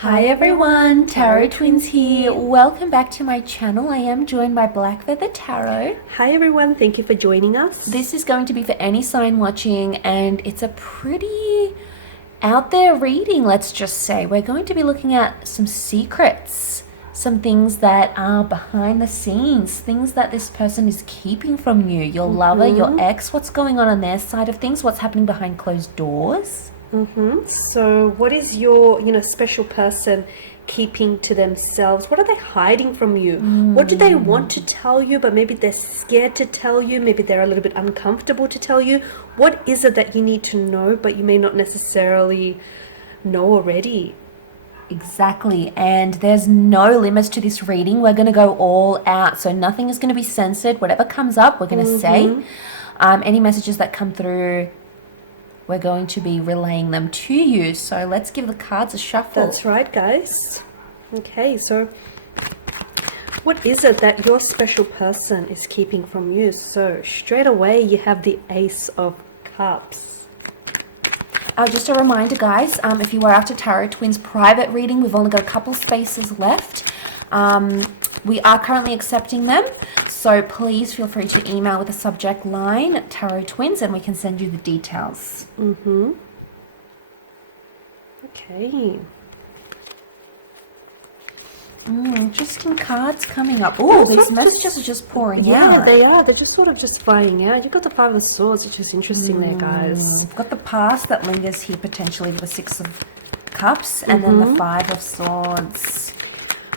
Hi everyone, Tarot Twins here. Welcome back to my channel. I am joined by Black Feather Tarot. Hi everyone, thank you for joining us. This is going to be for any sign watching, and it's a pretty out there reading, let's just say. We're going to be looking at some secrets, some things that are behind the scenes, things that this person is keeping from you, your lover, your ex, what's going on their side of things, what's happening behind closed doors. So what is your, special person keeping to themselves? What are they hiding from you? What do they want to tell you, but maybe they're scared to tell you? Maybe they're a little bit uncomfortable to tell you. What is it that you need to know, but you may not necessarily know already? Exactly, and there's no limits to this reading. We're going to go all out, so nothing is going to be censored. Whatever comes up, we're going to say. Any messages that come through, we're going to be relaying them to you. So let's give the cards a shuffle. That's right, guys. Okay, so what is it that your special person is keeping from you? So straight away you have the Ace of Cups. Just a reminder, guys, if you are after Tarot Twins private reading, we've only got a couple spaces left. We are currently accepting them, so please feel free to email with the subject line Tarot Twins and we can send you the details. Okay. Interesting cards coming up. Oh, these messages are just pouring out. Yeah, they are. They're just sort of just flying out. You've got the Five of Swords, which is interesting there, guys. We've got the past that lingers here potentially with the Six of Cups and then the Five of Swords.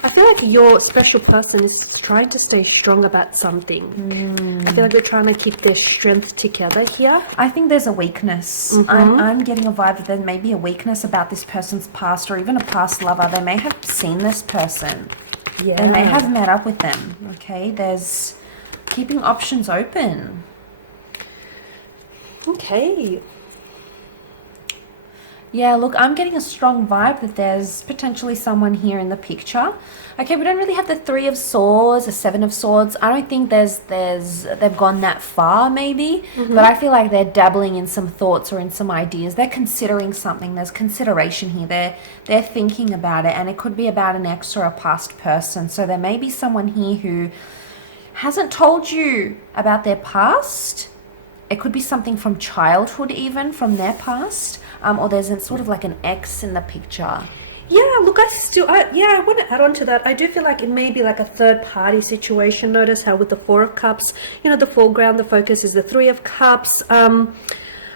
I feel like your special person is trying to stay strong about something. I feel like they're trying to keep their strength together here. I think there's a weakness. I'm getting a vibe that there may be a weakness about this person's past or even a past lover. They may have seen this person. Yeah. They may have met up with them. Okay, there's keeping options open. Okay. Yeah, look, I'm getting a strong vibe that there's potentially someone here in the picture. Okay, we don't really have the Three of Swords, the Seven of Swords. I don't think they've gone that far, maybe. But I feel like they're dabbling in some thoughts or in some ideas. They're considering something. There's consideration here. They're thinking about it, and it could be about an ex or a past person. So there may be someone here who hasn't told you about their past. It could be something from childhood, even from their past, or there's sort of like an ex in the picture. Yeah, look, I want to add on to that. I do feel like it may be like a third party situation. Notice how with the Four of Cups, the foreground, the focus is the Three of Cups.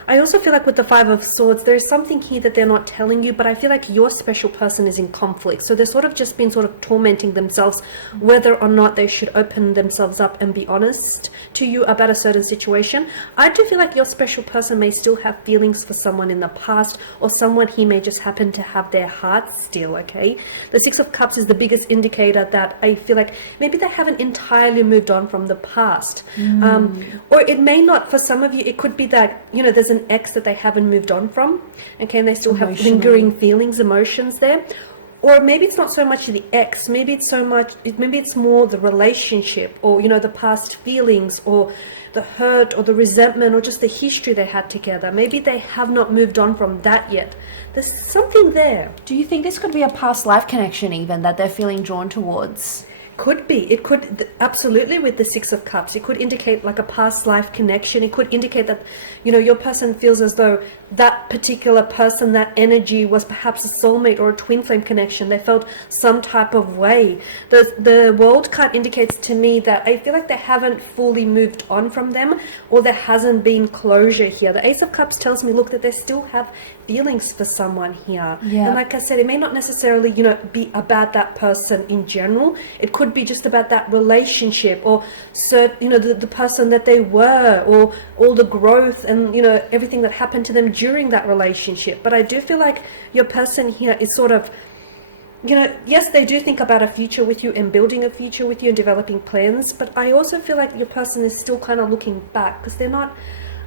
I also feel like with the Five of Swords, there's something here that they're not telling you, but I feel like your special person is in conflict. So they're sort of just been sort of tormenting themselves, whether or not they should open themselves up and be honest to you about a certain situation. I do feel like your special person may still have feelings for someone in the past, or someone he may just happen to have their heart still, okay? The Six of Cups is the biggest indicator that I feel like maybe they haven't entirely moved on from the past. Or it may not, for some of you, it could be that, there's an ex that they haven't moved on from, okay, and they still have lingering feelings, emotions there. Or maybe it's not so much the ex, maybe it's more the relationship, or the past feelings, or the hurt, or the resentment, or just the history they had together. Maybe they have not moved on from that yet. There's something there. Do you think this could be a past life connection even that they're feeling drawn towards? Could be. It could, absolutely, with the Six of Cups. It could indicate like a past life connection. It could indicate that, your person feels as though that particular person, that energy was perhaps a soulmate or a twin flame connection. They felt some type of way. The World card indicates to me that I feel like they haven't fully moved on from them, or there hasn't been closure here. The Ace of Cups tells me, look, that they still have feelings for someone here. Yeah. And like I said, it may not necessarily, be about that person in general. It could be just about that relationship, or the person that they were, or all the growth and everything that happened to them during that relationship. But I do feel like your person here is sort of, yes, they do think about a future with you and building a future with you and developing plans, but I also feel like your person is still kind of looking back, because they're not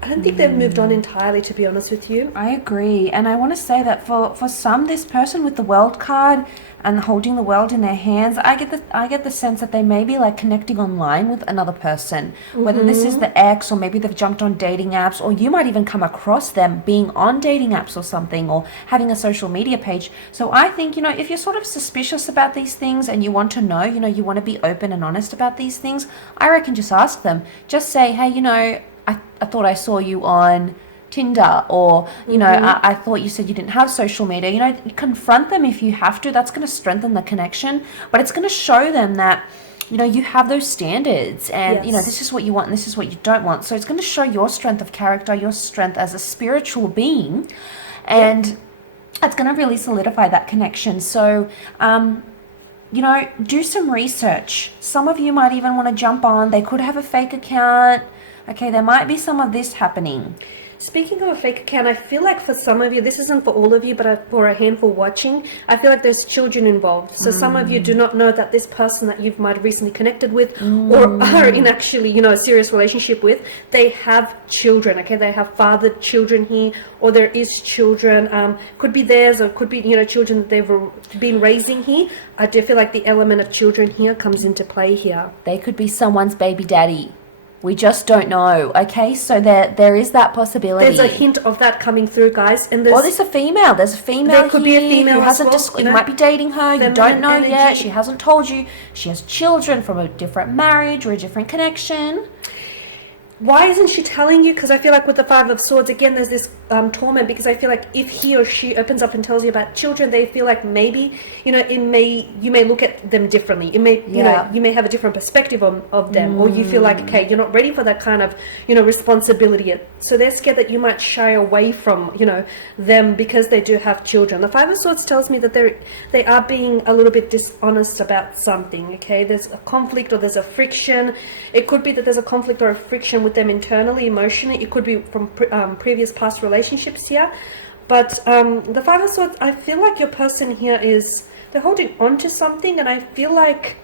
I don't think they've moved on entirely, to be honest with you. I agree. And I want to say that for some, this person with the world card and holding the world in their hands, I get the sense that they may be like connecting online with another person, whether this is the ex, or maybe they've jumped on dating apps, or you might even come across them being on dating apps or something, or having a social media page. So I think, you know, if you're sort of suspicious about these things and you want to know, you know, you want to be open and honest about these things, I reckon just ask them. Just say, hey, you know, I thought I saw you on Tinder, or, you know, I thought you said you didn't have social media. You know, confront them if you have to. That's going to strengthen the connection, but it's going to show them that, you know, you have those standards, and, you know, this is what you want and this is what you don't want. So it's going to show your strength of character, your strength as a spiritual being, and it's going to really solidify that connection. So, you know, do some research. Some of you might even want to jump on. They could have a fake account. Okay, there might be some of this happening. Speaking of a fake account, I feel like for some of you, this isn't for all of you, but for a handful watching, I feel like there's children involved. So some of you do not know that this person that you might have recently connected with, or are in actually, you know, a serious relationship with, they have children, okay? They have fathered children here, or there is children, could be theirs, or could be, you know, children that they've been raising here. I do feel like the element of children here comes into play here. They could be someone's baby daddy. We just don't know, okay? So there is that possibility. There's a hint of that coming through, guys. And there's a female. There's a female there could be a female who hasn't well, you might be dating her. You don't know energy. yet. She hasn't told you. She has children from a different marriage or a different connection. Why isn't she telling you? Because I feel like with the Five of Swords, again, there's this torment, because I feel like if he or she opens up and tells you about children, they feel like maybe, you know, you may look at them differently. You may, you know, you may have a different perspective of them, or you feel like, okay, you're not ready for that kind of, you know, responsibility yet. So they're scared that you might shy away from, you know, them because they do have children. The Five of Swords tells me that they are being a little bit dishonest about something, okay? There's a conflict, or there's a friction. It could be that there's a conflict or a friction with them internally, emotionally. It could be from previous past relationships here. But the Five of Swords, I feel like your person here they're holding on to something, and I feel like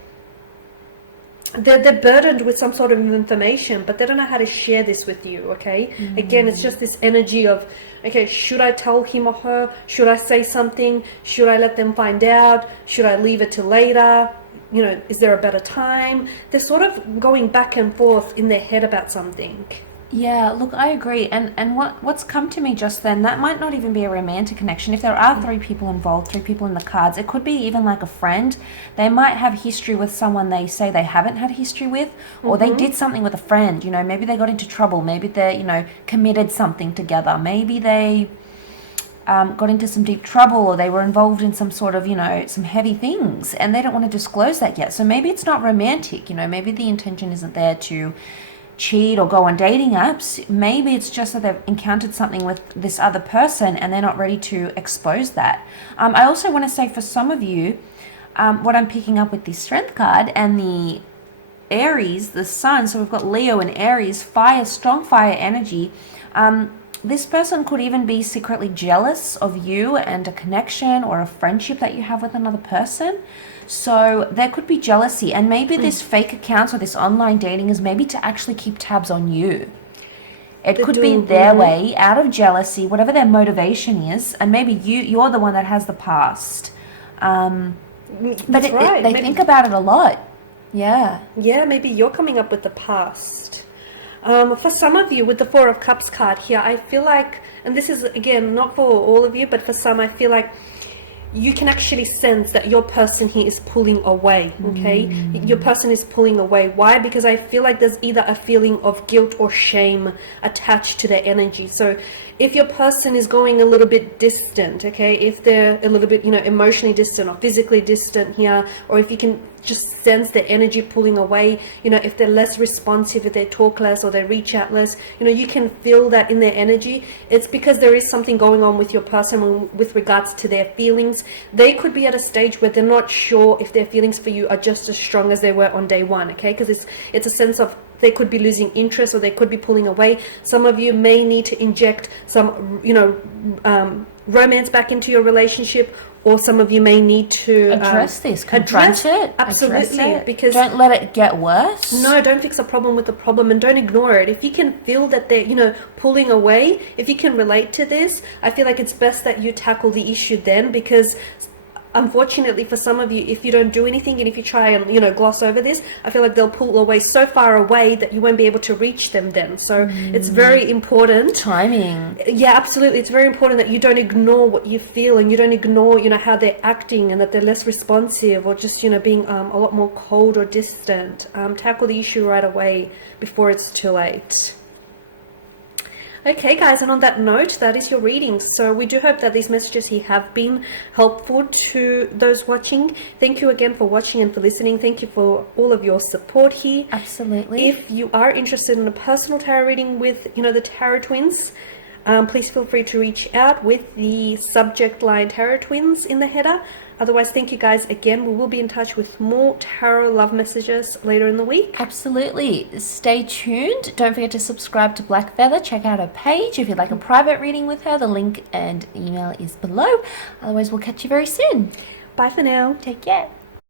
they're burdened with some sort of information, but they don't know how to share this with you, okay? Again, it's just this energy of, okay, should I tell him or her? Should I say something? Should I let them find out? Should I leave it till later? You know, is there a better time? They're sort of going back and forth in their head about something. Yeah, look, I agree. And what's come to me just then, that might not even be a romantic connection. If there are three people involved, three people in the cards, it could be even like a friend. They might have history with someone they say they haven't had history with, or they did something with a friend. You know, maybe they got into trouble. Maybe they, you know, committed something together. Maybe they got into some deep trouble, or they were involved in some sort of, you know, some heavy things, and they don't want to disclose that yet. So maybe it's not romantic. You know, maybe the intention isn't there to cheat or go on dating apps. Maybe it's just that they've encountered something with this other person and they're not ready to expose that. I also want to say, for some of you, what I'm picking up with the Strength card and the Aries, the Sun, so we've got Leo and Aries, fire, strong fire energy. This person could even be secretly jealous of you and a connection or a friendship that you have with another person. So there could be jealousy, and maybe this fake account or this online dating is maybe to actually keep tabs on you. It could be their way, out of jealousy, whatever their motivation is, and maybe you're the one that has the past. But they think about it a lot. Yeah. Yeah, maybe you're coming up with the past. For some of you, with the Four of Cups card here, I feel like, and this is, again, not for all of you, but for some, I feel like you can actually sense that your person here is pulling away, okay? Your person is pulling away. Why? Because I feel like there's either a feeling of guilt or shame attached to their energy. So if your person is going a little bit distant, okay, if they're a little bit, you know, emotionally distant or physically distant here, or if you can just sense their energy pulling away, you know, if they're less responsive, if they talk less or they reach out less, you know, you can feel that in their energy. It's because there is something going on with your person with regards to their feelings. They could be at a stage where they're not sure if their feelings for you are just as strong as they were on day one, okay? Because it's a sense of they could be losing interest, or they could be pulling away. Some of you may need to inject some, you know, romance back into your relationship, or some of you may need to Address this, confront it, absolutely, address it. because Don't let it get worse. no, don't fix a problem with the problem, and don't ignore it. If you can feel that they're, pulling away, if you can relate to this, I feel like it's best that you tackle the issue then, because unfortunately for some of you, if you don't do anything and if you try and gloss over this, I feel like they'll pull away so far away that you won't be able to reach them then. So it's very important. Timing. Yeah, absolutely. It's very important that you don't ignore what you feel, and you don't ignore how they're acting, and that they're less responsive, or just being a lot more cold or distant. Tackle the issue right away before it's too late. Okay guys, and on that note, that is your reading. So we do hope that these messages here have been helpful to those watching. Thank you again for watching and for listening. Thank you for all of your support here. Absolutely. If you are interested in a personal tarot reading with the Tarot Twins, please feel free to reach out with the subject line Tarot Twins in the header. Otherwise, thank you guys again. We will be in touch with more tarot love messages later in the week. Absolutely. Stay tuned. Don't forget to subscribe to Black Feather. Check out her page if you'd like a private reading with her. The link and email is below. Otherwise, we'll catch you very soon. Bye for now. Take care.